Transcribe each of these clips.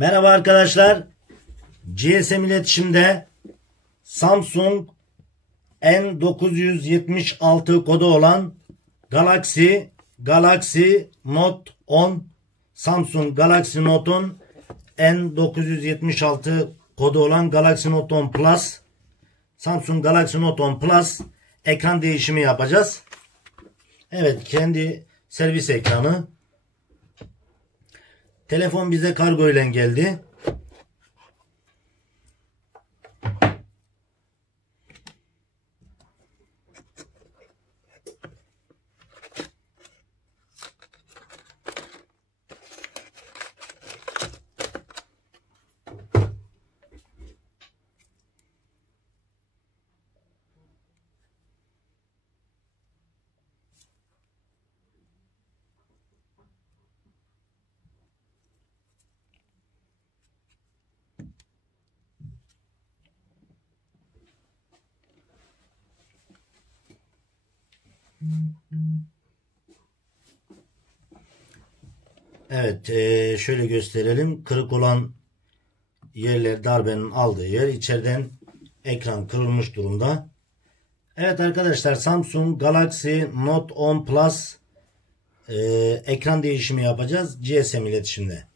Merhaba arkadaşlar. GSM iletişimde Samsung N976 kodu olan Galaxy Note 10 Samsung Galaxy Note 10 N976 kodu olan Galaxy Note 10 Plus Samsung Galaxy Note 10 Plus ekran değişimi yapacağız. Evet, kendi servis ekranı. Telefon bize kargo ile geldi. Evet, şöyle gösterelim. Kırık olan yerler darbenin aldığı yer. İçeriden ekran kırılmış durumda. Evet arkadaşlar, Samsung Galaxy Note 10 Plus ekran değişimi yapacağız GSM iletişimde.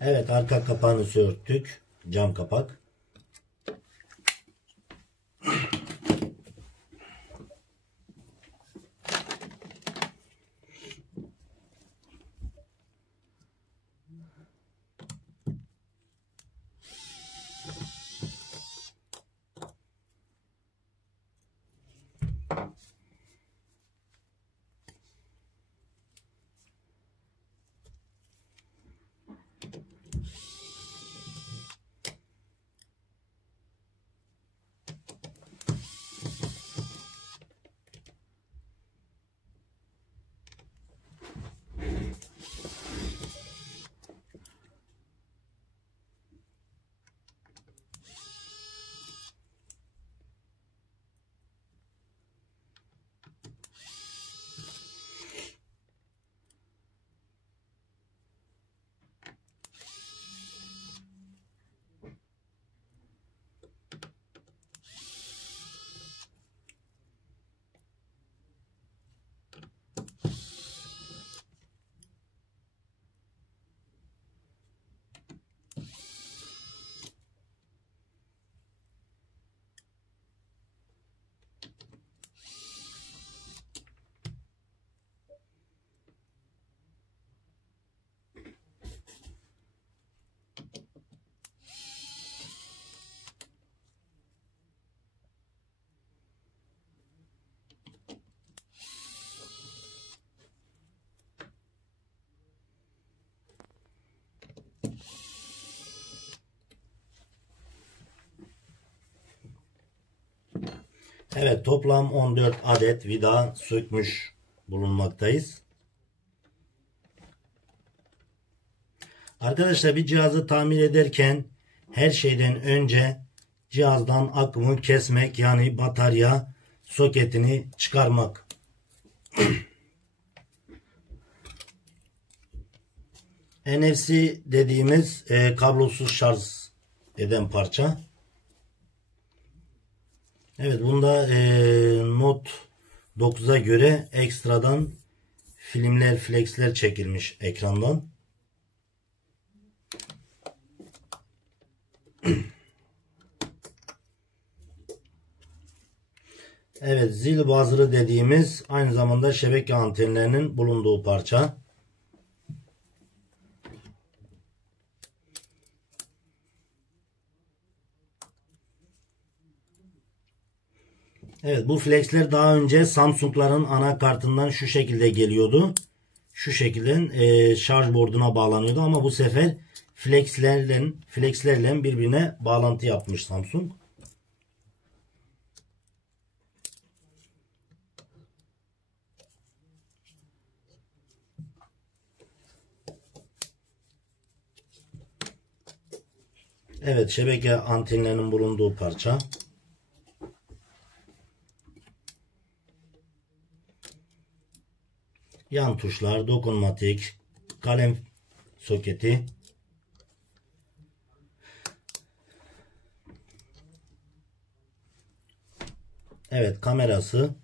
Evet, arka kapağını söktük. Cam kapak. Evet, toplam 14 adet vida sökmüş bulunmaktayız. Arkadaşlar, bir cihazı tamir ederken her şeyden önce cihazdan akımı kesmek, yani batarya soketini çıkarmak. NFC dediğimiz kablosuz şarj eden parça. Evet, bunda Note 9'a göre ekstradan filmler, flexler çekilmiş ekrandan. Evet, zil buzzer'ı dediğimiz aynı zamanda şebeke antenlerinin bulunduğu parça. Evet, bu flexler daha önce Samsung'ların anakartından şu şekilde geliyordu. Şu şekilde şarj borduna bağlanıyordu ama bu sefer flexlerle birbirine bağlantı yapmış Samsung. Evet, şebeke antenlerinin bulunduğu parça. Yan tuşlar, dokunmatik, kalem soketi. Evet, kamerası.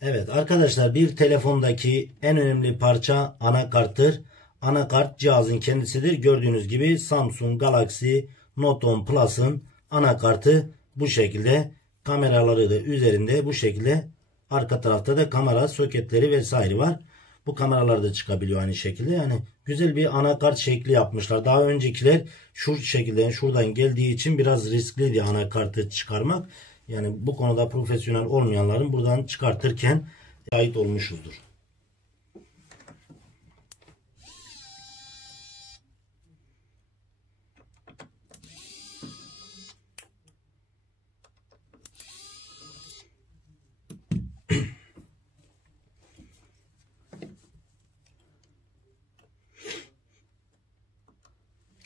Evet arkadaşlar, bir telefondaki en önemli parça anakarttır. Anakart cihazın kendisidir. Gördüğünüz gibi Samsung Galaxy Note 10 Plus'ın anakartı bu şekilde. Kameraları da üzerinde bu şekilde. Arka tarafta da kamera soketleri vesaire var. Bu kameralar da çıkabiliyor aynı şekilde. Yani güzel bir anakart şekli yapmışlar. Daha öncekiler şu şekilde şuradan geldiği için biraz riskliydi anakartı çıkarmak. Yani bu konuda profesyonel olmayanların buradan çıkartırken şahit olmuşuzdur.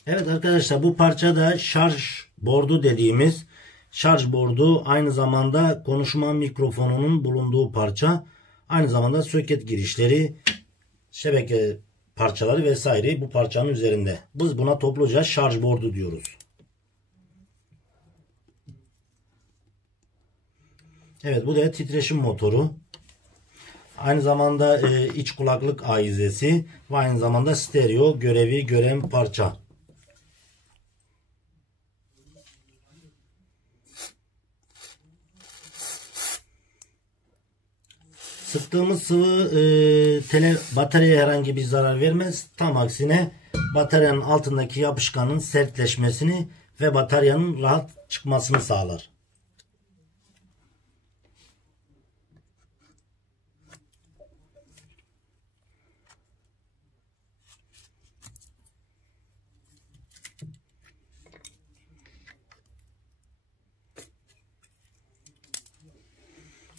Evet arkadaşlar, bu parça da şarj bordu dediğimiz şarj bordu, aynı zamanda konuşma mikrofonunun bulunduğu parça. Aynı zamanda soket girişleri, şebeke parçaları vesaire bu parçanın üzerinde. Biz buna topluca şarj bordu diyoruz. Evet, bu da titreşim motoru. Aynı zamanda iç kulaklık ahizesi ve aynı zamanda stereo görevi gören parça. Sıktığımız sıvı bataryaya herhangi bir zarar vermez. Tam aksine bataryanın altındaki yapışkanın sertleşmesini ve bataryanın rahat çıkmasını sağlar.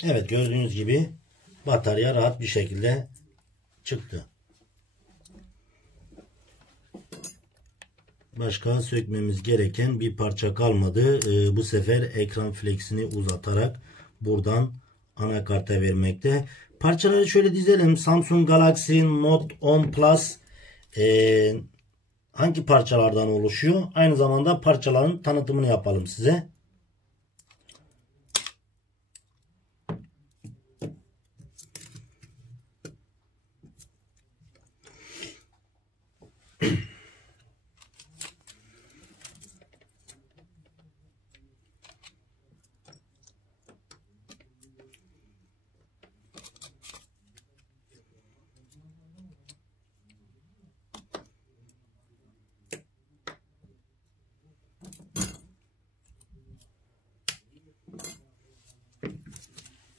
Evet, gördüğünüz gibi batarya rahat bir şekilde çıktı. Başka sökmemiz gereken bir parça kalmadı. Bu sefer ekran flexini uzatarak buradan anakarta vermekte. Parçaları şöyle dizelim. Samsung Galaxy Note 10 Plus hangi parçalardan oluşuyor? Aynı zamanda parçaların tanıtımını yapalım size.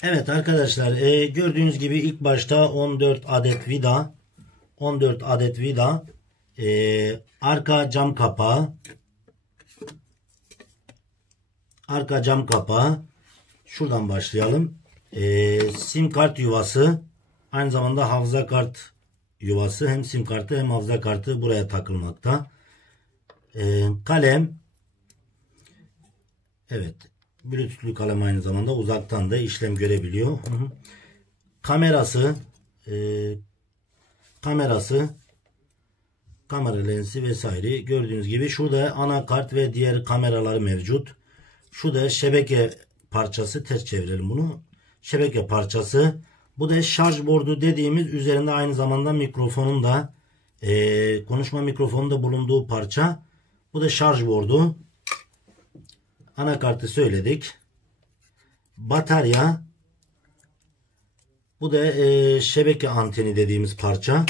Evet arkadaşlar, gördüğünüz gibi ilk başta 14 adet vida 14 adet vida, arka cam kapağı, şuradan başlayalım. Sim kart yuvası, aynı zamanda hafıza kart yuvası, hem sim kartı hem hafıza kartı buraya takılmakta. Kalem, evet, Bluetooth'lu kalem, aynı zamanda uzaktan da işlem görebiliyor. Kamerası, kamera lensi vesaire. Gördüğünüz gibi şurada anakart ve diğer kameraları mevcut. Şurada şebeke parçası, ters çevirelim bunu. Şebeke parçası. Bu da şarj bordu dediğimiz, üzerinde aynı zamanda mikrofonun da konuşma mikrofonun da bulunduğu parça. Bu da şarj bordu. Anakartı söyledik. Batarya. Bu da şebeke anteni dediğimiz parça.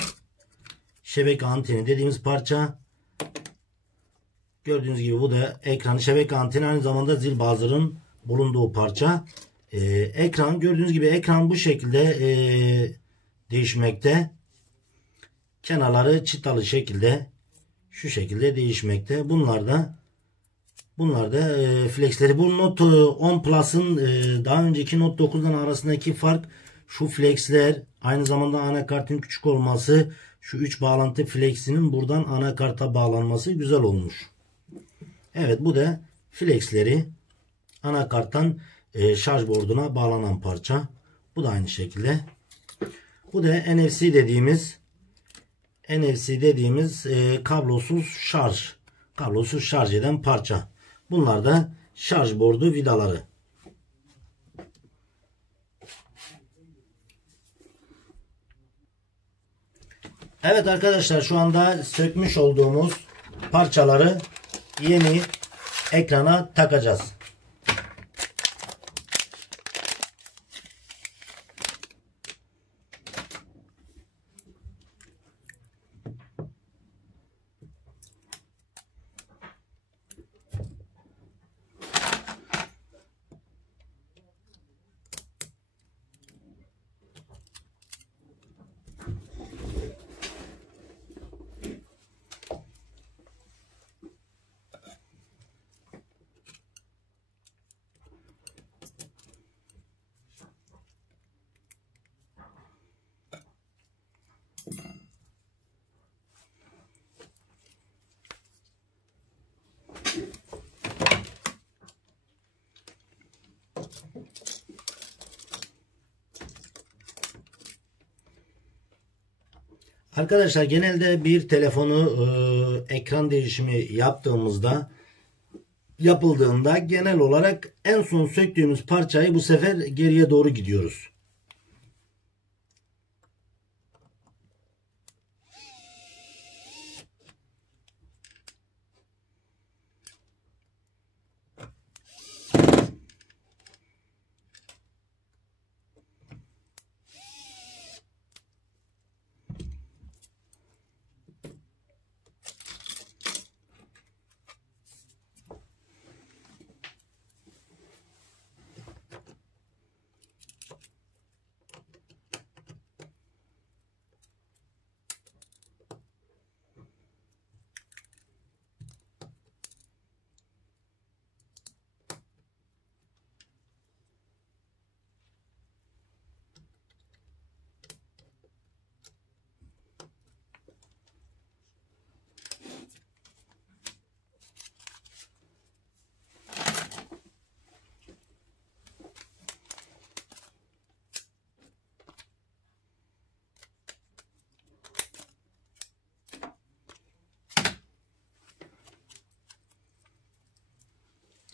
Gördüğünüz gibi bu da ekran, şebeke anteni, aynı zamanda zil buzzer'ın bulunduğu parça. Ekran, gördüğünüz gibi ekran bu şekilde değişmekte. Kenarları çıtalı şekilde, şu şekilde değişmekte. Bunlar da flexleri. Bu Note 10 Plus'ın daha önceki Note 9'dan arasındaki fark şu flexler, aynı zamanda anakartın küçük olması, şu 3 bağlantı flexinin buradan anakarta bağlanması güzel olmuş. Evet, bu da flexleri, anakarttan şarj borduna bağlanan parça. Bu da aynı şekilde. Bu da NFC dediğimiz kablosuz şarj eden parça. Bunlar da şarj bordu vidaları. Evet arkadaşlar, şu anda sökmüş olduğumuz parçaları yeni ekrana takacağız. Arkadaşlar, genelde bir telefonu ekran değişimi yapıldığında genel olarak en son söktüğümüz parçayı bu sefer geriye doğru gidiyoruz.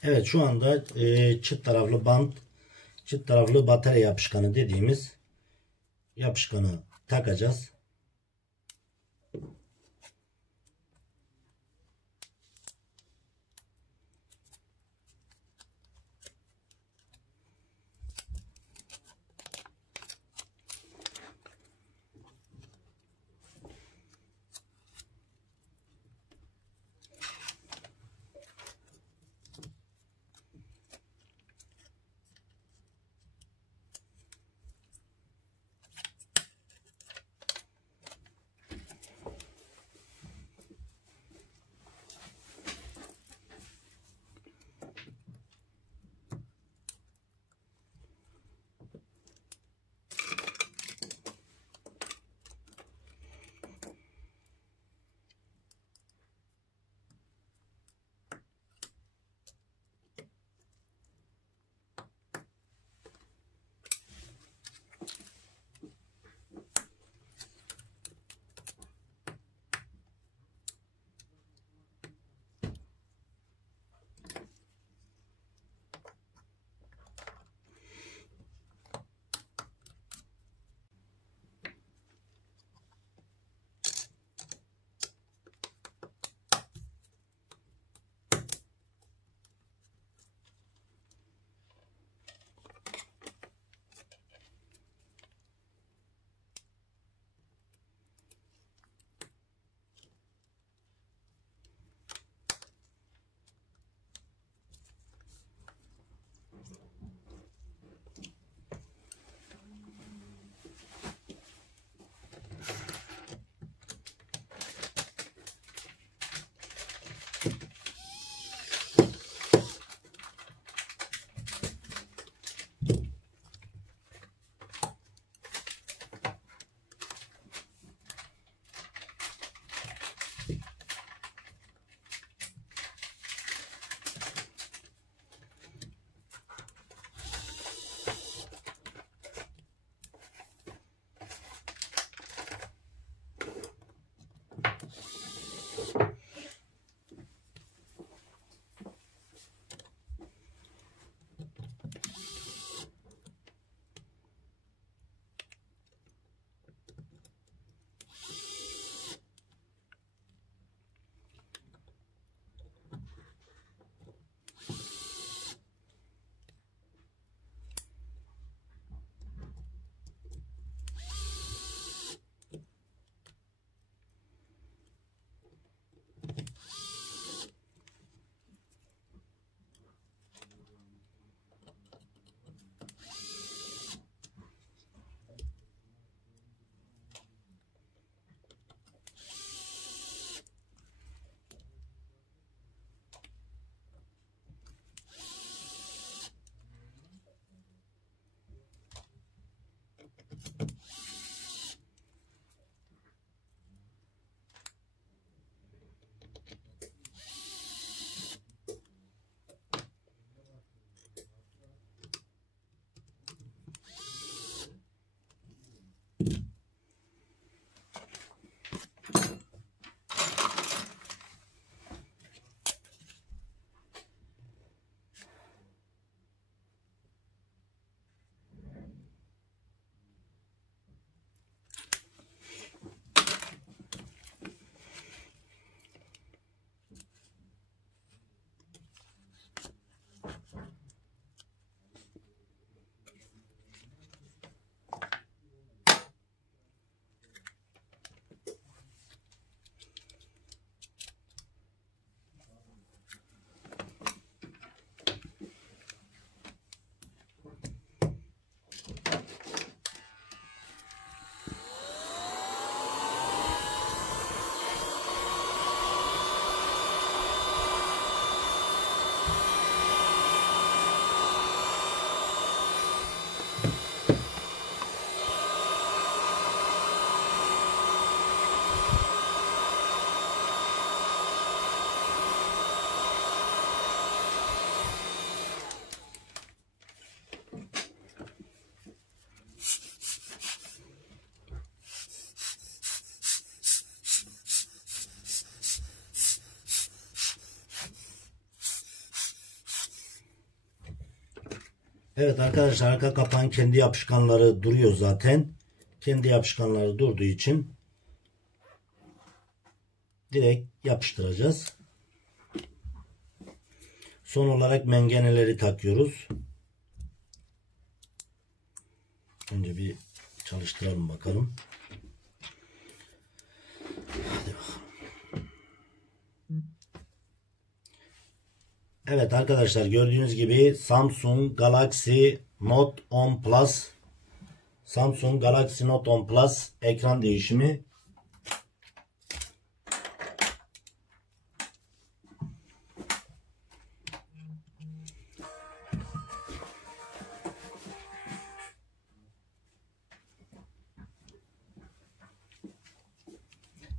Evet, şu anda çift taraflı batarya yapışkanı dediğimiz yapışkanı takacağız. Evet arkadaşlar, arka kapağın kendi yapışkanları duruyor zaten. Kendi yapışkanları durduğu için direkt yapıştıracağız. Son olarak mengeneleri takıyoruz. Önce bir çalıştıralım bakalım. Hadi bakalım. Evet arkadaşlar, gördüğünüz gibi Samsung Galaxy Note 10 Plus, Samsung Galaxy Note 10 Plus ekran değişimi.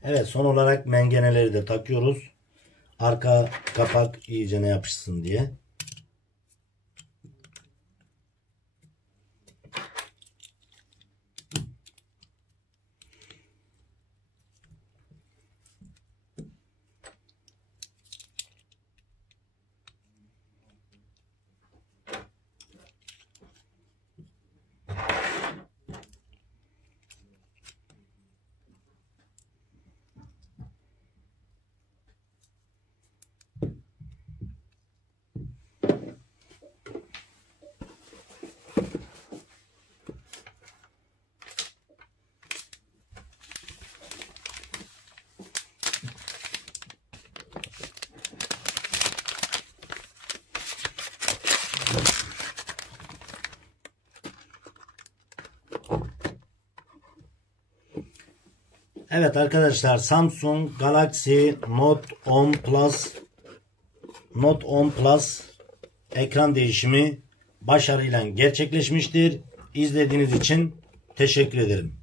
Evet, son olarak mengeneleri de takıyoruz. Arka kapak iyicene yapışsın diye. Evet arkadaşlar, Samsung Galaxy Note 10 Plus ekran değişimi başarıyla gerçekleşmiştir. İzlediğiniz için teşekkür ederim.